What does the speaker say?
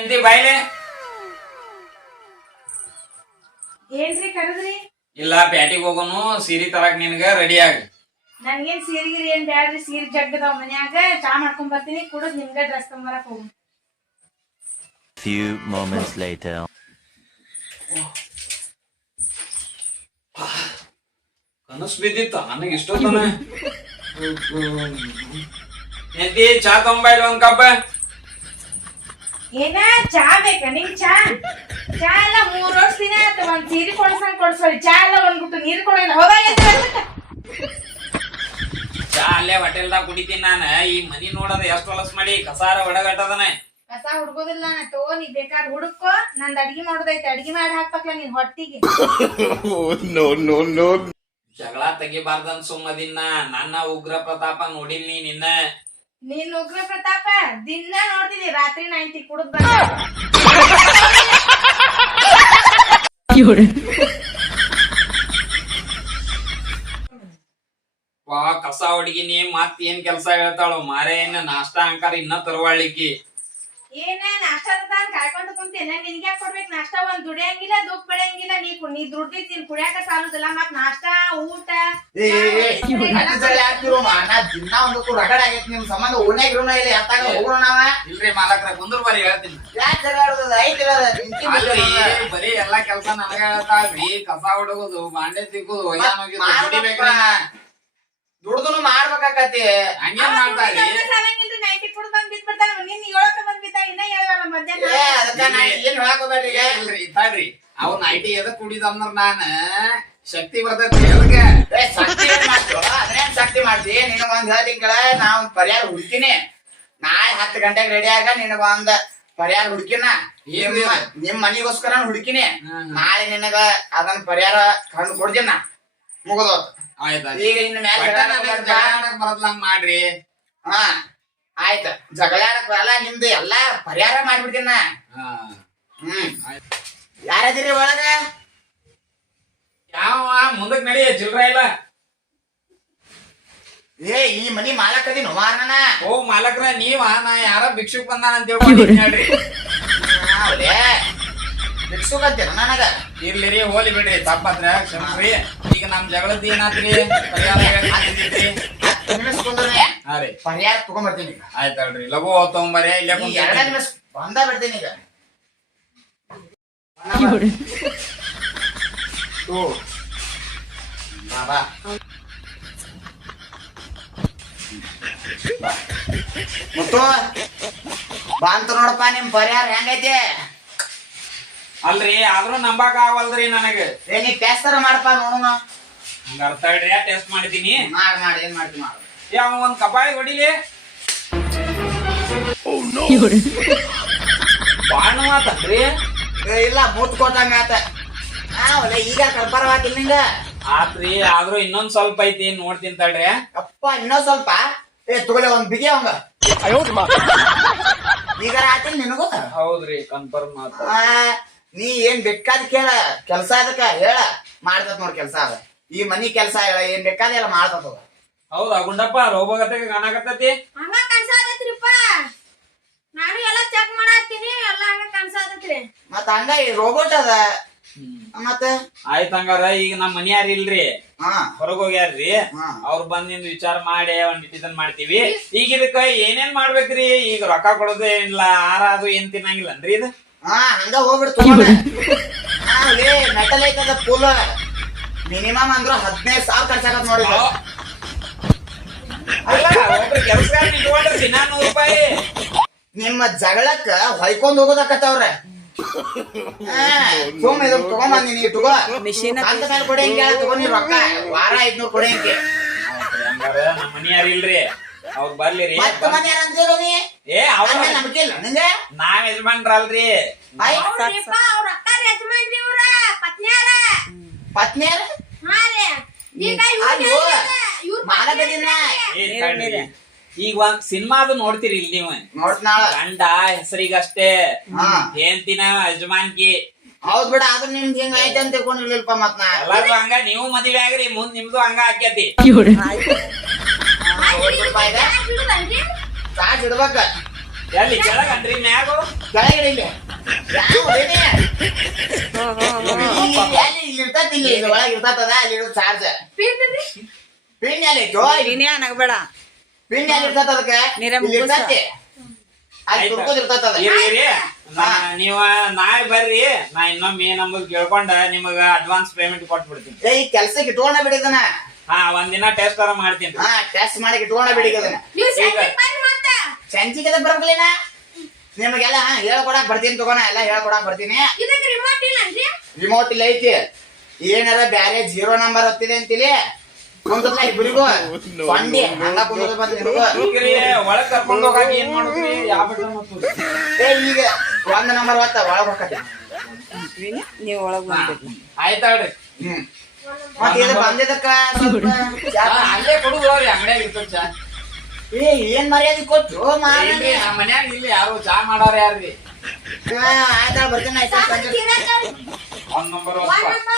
ಎಂತಿ ಬಾಯ್ಲೆ ಏನ್ರಿ ಕರೆದ್ರಿ? ಇಲ್ಲ ಪ್ಯಾಟಿಗೆ ಹೋಗೋನು ಸೀರೆ ತರಕ್ ನಿನ್ಗ ರೆಡಿ ಆಗ. ನನ್ಗೇನ್ ಸೀರೆಗಿರಿ ಏನ್ ಬ್ಯಾಡ್ರಿ, ಸೀರೆ ಜಗ್ಗದಾವ್ ಮನ್ಯಾಗ. ಚಾ ಮಾಡ್ಕೊಂಡ್ ಬರ್ತೀನಿ, ಕುಡಿದ್ ನಿಮ್ಗ ಡ್ರೆಸ್ ತಗೊಂಬರಕ್ ಹೋಗು. Few moments later. ಕನಸು ಬಿದ್ದಿತ್ತ ನನಗೆ ಇಷ್ಟೊತ್ತನ. ಎಂತಿ ಚಾ ತಗೊಂಬಾಯ್ಲು ಒಂದ್ ಕಪ್ಪ. ಏನ ಚಾ ಬೇಕಾ ನಿಂಗ್? ಚಾ ಚಾ ಎಲ್ಲ 3 ವರ್ಷ ದಿನ ಆಯ್ತು. ಒಂದ್ ಸೀರೆ ಕೊಡ್ಸಂಗ್ ಕೊಡ್ಸೋರಿ, ಚಾ ಎಲ್ಲ ಒಂದ್ಬಿಟ್ಟು ನೀರ್ ಕೊಡೋಲ್ಲ. ಹೋಗ ಚಾ ಅಲ್ಲೇ ಹೋಟೆಲ್ದಾಗ ಕುಡಿತೀನಿ ನಾನು. ಈ ಮನಿ ನೋಡದ ಎಷ್ಟು ಹೊಲಸ್ ಮಾಡಿ ಕಸಾರ ಒಡಗಟ್ಟದನ. ಕಸ ಹುಡ್ಕೋದಿಲ್ಲ ನಾ. ತಗೋ, ನೀ ಬೇಕಾದ್ರೆ ಹುಡುಕೋ. ನಂದ್ ಅಡ್ಗಿ ಮಾಡೋದೈತೆ, ಅಡ್ಗಿ ಮಾಡಿ ಹಾಕ್ಬೇಕಲ್ಲ ನಿನ್ ಹೊಟ್ಟಿಗೆ. ಜಗಳ ತೆಗಿಬಾರ್ದನ್ ಸುಮ್ಮದಿನ್ನ. ನನ್ನ ಉಗ್ರ ಪ್ರತಾಪ ನೋಡಿಲ್ ನಿನ್ನ. ನೀನ್ ಉಗ್ರ ಪ್ರತಾಪ ದಿನ ನೋಡ್ತೀನಿ. ರಾತ್ರಿ 90 ಕುಡಿದ್ ಬಂದ. ವಾ ಕಸ ಹುಡುಗಿನಿ ಮತ್ ಏನ್ ಕೆಲ್ಸ ಹೇಳ್ತಾಳು ಮಾರೇ. ಏನ ನಾಷ್ಟಾ ಅಂಕಾರ ಇನ್ನ ತರವಾಳಿಕಿ. ಏನ ನಾಷ್ಟ ಕಾಯ್ಕೊಂತ ಕುಂತೇನೆ. ನಿನ್ಗೆ ಯಾಕೆ ಕೊಡ್ಬೇಕು ನಾಷ್ಟ? ಒಂದ್ ದುಡಿಯಂಗಿಲ್ಲ, ದುಃಖ ಪಡೆಯಂಗಿಲ್ಲ. ನೀ ದುಡ್ದಿದ್ದೀನಿ ಕುಡಿಯಾಕ ಸಾಲುದಿಲ್ಲ. ಮತ್ ನಾಷ್ಟ ಊಟ ನಿಮ್ ಸಂಬಂಧ ಓಣ್ಯಾಗ ಇಲ್ಲಿ ಎತ್ತಾಗ ಹೋಗೋಣ ನಾವ. ಇಲ್ರಿ ಮಾಲಕ್ರ ಕುಂದ್ರ ಬರೀ ಹೇಳ್ತೀನಿ. ಬರೀ ಎಲ್ಲಾ ಕೆಲ್ಸ ನನಗ ಹೇಳ್ತಾಳ್ರಿ. ಕಸ ಹುಡುಗುದು, ಬಾಂಡೆ ತಿಕ್ಕುದು, ಒಯ್ಯಾನ್ ಹೋಗಿದ್ದು, ದುಡಿಬೇಕ್ರಿ ನಾ. ದುಡ್ದನು ಮಾಡ್ಬೇಕಾಕತಿ. ಹಂಗೇನ್ ಮಾಡ್ತಾರಿ? ಸಾಲಂಗಿಲ್ರಿ. 90 ಕುಡಿದ್ ಬಂದ್ ಬಿದ್ಬಿಡ್ತಾನ. ನಿನ್ 7 ಬಂದ್ ಬಿದ್ದ. ಇನ್ನ ಹೇಳಲ್ಲ ಮಧ್ಯಾಹ್ನ. ಅದಕ್ಕ ನಾ ಏನ್ ಹೇಳಕ್ ಹೋಗ್ಬೇಡ್ರಿ. ಇಲ್ರಿ ತಾಳ್ರಿ. ಅವ್ ನೈಟಿ ಎದಕ್ ಕುಡಿದಂದ್ರ ನಾನ ಶಕ್ತಿ ಬರ್ತೈತಿ ಎದಕ್ಕೆ. ಶಕ್ತಿ ಏನ್ ಮಾಡ್ತೀವ? ಅದನ್ನೇನ್ ಶಕ್ತಿ ಮಾಡ್ತಿ? ನಿನಗ ಒಂದ್ ಹೇಳ್ತೀನಿ ಕೇಳ. ನಾ ಒಂದ್ ಪರಿಹಾರ ಹುಡುಕಿನಿ. ನಾಳೆ 10 ಗಂಟೆಗೆ ರೆಡಿ ಆಗ ನಿನಗ ಒಂದ್ ಪರಿಹಾರ ಹುಡುಕಿನ. ನಿಮ್ ಮನಿಗೋಸ್ಕರ ಹುಡುಕಿನಿ. ನಾಳೆ ನಿನಗ ಅದನ್ನ ಪರಿಹಾರ ಕಂಡು ಕೊಡ್ತೀನಿ ನಾ. ಮುಗದೋತ್. ಈಗ ಇನ್ನು ಮೇಲೆ ಬರದ್ಲಂಗ್ ಮಾಡ್ರಿ. ಹಾ ಆಯ್ತ. ಜಗಳಾಡಕ್ ಬರಲ್ಲ. ನಿಮ್ದು ಎಲ್ಲಾ ಪರಿಹಾರ ಮಾಡ್ಬಿಡ್ತೀನ. ಯಾರದಿರಿ ಒಳಗ? ಯಾವ ಮುಂದಕ್ ನಡಿ, ಚಿಲ್ರ ಇಲ್ಲ. ಈ ಮನಿ ಮಾಲಕದಿನ ಮಾರನ. ಓ ಮಾಲಕ್ರ ನೀವ? ನಾ ಯಾರ ಭಿಕ್ಷುಕ್ ಬಂದಾನ ಅಂತ ಹೇಳ್ಕೊಂಡಿ ಹೇಳ್ರಿ. ಬಿಡ್ಸುಕಂತೀರ ನನಗ? ಇರ್ಲಿರಿ, ಹೋಲಿ ಬಿಡ್ರಿ. ತಪ್ಪತ್ರ ಕ್ಷಮ್ರಿ. ಈಗ ನಮ್ ಜಗಳದ ಏನಾತ್ರಿ? ಪರಿಹಾರ ಹೇಳ್ರಿ. ಹಾ ರೀ, ಪರಿಹಾರ ತಗೊಂಡ್ಬರ್ತೀನಿ. ಆಯ್ತಲ್ರಿ. ಲಘು ತಗೊಂಬರಿ. ಇಲ್ಲೇ 2 ನಿಮಿಷ ಬಂದ ಬಿಡ್ತೀನಿ ಈಗ. ಮುತ್ತು ಬಂತ ನೋಡಪ್ಪ ನಿಮ್ ಪರಿಹಾರ ಹೆಂಗೈತಿ? ಅಲ್ರಿ ಆದ್ರೂ ನಂಬಾಕ ಆಗವಲ್ರಿ ನನಗ. ನೀ ಟೆಸ್ಟ್ ಮಾಡಪ್ಪ ನೋಡೋಣ. ಹಂಗ ಅರ್ಥ ಹೇಳ್ರಿ. ಟೆಸ್ಟ್ ಮಾಡಿದೀನಿ. ಮಾಡಿ ಏನ್ ಮಾಡ್ತೀನಿ ಮಾಡು. ಯಾವ ಒಂದ್ ಕಪಾಳಿ ಹೊಡಿಲಿ. ಬಾಳ ಮಾತನ್ರಿ. ಇಲ್ಲ ಮೂತ್ ಕೊಟ್ಟಂಗ ಆತ. ಈಗ ಕರ್ಬಾರವಾಗಿಲ್ಲ ನಿಂಗ. ಆತ್ರಿ, ಆದ್ರೂ ಇನ್ನೊಂದ್ ಸ್ವಲ್ಪ ಐತಿ, ನೋಡ್ತೀನಿ ತಡ್ರಿ. ಅಪ್ಪ ಇನ್ನೊಂದ್ ಸ್ವಲ್ಪ. ತಗೊಳ್ಳಿ ಒಂದ್ ಬಿಗಿ ಅವಂಗ. ಈಗ ಆತಿಲ್ ನಿನಗೂ? ಹೌದ್ರಿ, ಕನ್ಫರ್ಮ್ ಆತ. ನೀ ಏನ್ ಬೇಕಾದ್ ಕೇಳ. ಕೆಲ್ಸ ಅದಕ್ಕ ಹೇಳ, ಮಾಡ್ತತ್ ನೋಡ್ ಕೆಲ್ಸ ಅದ. ಈ ಮನಿ ಕೆಲ್ಸ ಹೇಳ, ಏನ್ ಬೇಕಾದ ಎಲ್ಲ ಮಾಡ್ತದ. ಹೌದಾ ಗುಂಡಪ್ಪ? ರೋಬೋಗತ್ತೆ ಕಾಣಕತ್ತೈತಿ. ಹಂಗ ಕನ್ಸಾದತ್ರಿಪ್ಪ. ನಾನು ಎಲ್ಲ ಚೆಕ್ ಮಾಡಾಕ್ತೀನಿ. ಎಲ್ಲ ಹಂಗ ಕನ್ಸಾದತ್ರಿ. ಮತ್ತ ಹಂಗ ಈ ರೋಬೋಟ್ ಅದ. ಮತ್ತ ಆಯ್ತ ಹಂಗಾರ ಈಗ ನಮ್ ಮನಿ ಯಾರ ಇಲ್ರಿ, ಹೊರಗ್ ಹೋಗ್ಯಾರ್ರಿ. ಅವ್ರ ಬಂದಿಂದ ವಿಚಾರ ಮಾಡಿ ಒಂದ್ ಇದನ್ ಮಾಡ್ತೀವಿ. ಈಗ ಇದಕ್ಕ ಏನೇನ್ ಮಾಡ್ಬೇಕ್ರಿ? ಈಗ ರೊಕ್ಕ ಕೊಡೋದೇ ಇಲ್ಲ, ಆರ ಅದು ಏನ್ ತಿನ್ನಂಗಿಲ್ಲನ್ರಿ ಇದು? ಹಂಗ ಹೋಗ್ಬಿಡ್ತು. ಮೆಟಲ್ ಐತದ ಫುಲ್. ಮಿನಿಮಮ್ ಅಂದ್ರ 15,000 ಖರ್ಚಾಗತ್ ನೋಡಿ. ಅಲ್ಲ, ಒಬ್ರು ಕೆಲಸಗಾರ ಇಟ್ಕೊಂಡ್ರಿ ದಿನ 100 ರೂಪಾಯಿ. ನಿಮ್ಮ ಜಗಳಕ್ಕ ಹೊಯ್ಕೊಂಡ್ ಹೋಗೋದಕ್ಕತ್ತವ್ರ. ಸುಮ್ ಇದು ತಗೊಂಬಂದಿನಿ. ತಗೋ ಅಂತ ಮೇಲೆ ಕೊಡಿ. ಹಿಂಗೆ ತಗೋ ನೀ ರೊಕ್ಕ. ವಾರ 500 ಕೊಡಿ. ಹಿಂಗೆ ಹಂಗಾರ ನಮ್ ಮನಿ ಯಾರ ಇಲ್ರಿ, ಅವ್ರು ಬರ್ಲಿರಿ. ಮತ್ತ ಮನೆ ಯಾರಂತೀರೋ ನೀ? ಅವ್ರ ನಂಬಿಕೆ ಇಲ್ಲ ನಿಂಗೆ? ನಾವ್ ಯಜಮಾನ್ರಲ್ರಿ. ಅವ್ರಿಪ್ಪ ಅವ್ರ ಅಕ್ಕಾರ ಯಜಮಾನ್ರಿ. ಇವ್ರ ಪತ್ನಿಯಾರ. ಪತ್ನಿಯಾರ? ಹಾ ರೀ. ಈಗ ಮಾಲಕದಿನ ಈಗ ಒಂದ್ ಸಿನಿಮಾದು ನೋಡ್ತೀರಿ ಇಲ್ಲಿ ನೀವು? ನೋಡ್ತಾಳ. ಗಂಡ ಹೆಸರಿಗಷ್ಟೇ, ಹೆಂಡತಿನ ಯಜಮಾನ್ಕಿ. ಹೌದ್ ಬಿಡ. ಆದ್ರೂ ನಿಮ್ಗೆ ಹೆಂಗ ಐತೆ ಅಂತ ತಿಳ್ಕೊಂಡಿರ್ಲಿಲ್ಪ. ಮತ್ ನಾ ಎಲ್ಲಾರು ಹಂಗ ನೀವು ಮದ್ವೆ ಆಗ್ರಿ, ಮುಂದ್ ನಿಮ್ದು ಹಂಗ ಆಕ್ಯತಿ. ಚಾರ್ಜ್ ಇಡ್ಬೇಕ. ಎಲ್ಲಿ ಕೆಳಗನ್ರಿ ಮ್ಯಾಗು? ಕೆಳಗಡೆ ಇಲ್ಲಿ ಯಾವ ರೆಡಿ ಇಲ್ಲಿ ಇರ್ತೈತಿ ಇಲ್ಲಿ ಇದು ಒಳಗೆ ಇರ್ತದ ಅಲ್ಲಿ ಇರೋದು ಚಾರ್ಜ್ ಪಿನ್ರಿ ಪಿನ್ ಎಲ್ಲಿ ಐತೋ ನೀನೇ ಅನ್ನಬೇಡ ಪಿನ್ ಎಲ್ಲಿ ಇರ್ತದ ಅದಕ್ಕೆ ನೀರೇ ಇಲ್ಲಿ ಮುಗ್ಸ. ಇರ್ತೈತಿ ಅಲ್ಲಿ ತುರ್ಕೋದ್ ಇರ್ತದ ಇರ್ರಿ ನೀವ ನಾಳೆ ಬರ್ರಿ ನಾ ಇನ್ನೊಮ್ಮೆ ನಮಗ್ ಕೇಳ್ಕೊಂಡ ನಿಮಗ ಅಡ್ವಾನ್ಸ್ ಪೇಮೆಂಟ್ ಕೊಟ್ಬಿಡ್ತೀನಿ. ಏ ಈ ಕೆಲ್ಸಕ್ಕೆ ಇಟ್ಕೊಂಡ ಬಿಡಿದನ ಹಾ ಒಂದಿನ ಟೆಸ್ಟ್ ತರ ಮಾಡ್ತೀನಿ. ಹಾ ಟೆಸ್ಟ್ ಮಾಡಿ ಇಟ್ಕೊಂಡ ಬಿಡಿಗದನ ನೀವು ಸಂಜೆಗ್ ಬರ್ರಿ ಮತ್ತ ಸಂಚಿಕೆದ ಬರಬೇಕಲೇನ ನಿಮಗೆಲ್ಲ ಹೇಳ್ಕೊಡಕ್ ಬರ್ತೀನಿ ತಗೋಣ ಎಲ್ಲ ಹೇಳ್ಕೊಡಕ್ ಬರ್ತೀನಿ ಇದಕ್ಕೆ ರಿಮೋಟ್ ಇಲ್ಲ ಅನ್ರಿ ರಿಮೋಟ್ ಇಲ್ಲ ಐತಿ ಏನಾರ ಬ್ಯಾರೆ 0 ನಂಬರ್ ಹೊತ್ತಿದೆ ಅಂತಿಲಿ ಕುಂದಲ್ಲ ಇಬ್ಬರಿಗೂ ಕೊಂಡಿ ಹಂಗ ಕುಂದದ ಬಂದ್ ನಿನಗೂ ಈಗ್ರಿ ಒಳಗ್ ಕರ್ಕೊಂಡ್ ಹೋಗಾಕ ಏನ್ ಮಾಡುದ್ರಿ ಯಾವ ಬಟನ್ ಒತ್ತುದ್ರಿ? ಏ ಈಗ 1 ನಂಬರ್ ಹೊತ್ತ ಒಳಗ್ ಹೋಗತ್ತೆ ನೀವು ಒಳಗ್ ಬಂದ್ಬಿಡ್ರಿ ಆಯ್ತಾ ಹೇಳ್ರಿ. ಮತ್ತೆ ಇದು ಬಂದಿದ್ದಕ್ಕ ಸ್ವಲ್ಪ ಅಲ್ಲೇ ಕೊಡುದ್ರಿ ಅಂಗಡಿಯಾಗ ಇರ್ತದ ಚಾ. ಏ ಏನ್ ಮರ್ಯಾದೆ ಕೊಟ್ಟು ಇಲ್ರಿ ನಮ್ಮ ಮನ್ಯಾಗ ಇಲ್ಲಿ ಯಾರು ಚಾ ಮಾಡಾರ ಯಾರ್ರಿ? ಆಯ್ತಾ ಬರ್ತೀನಿ ಆಯ್ತಾ ಸಾಕು ತೀರಾಕ 1 ನಂಬರ್ ಒಂದ್ ನಂಬರ್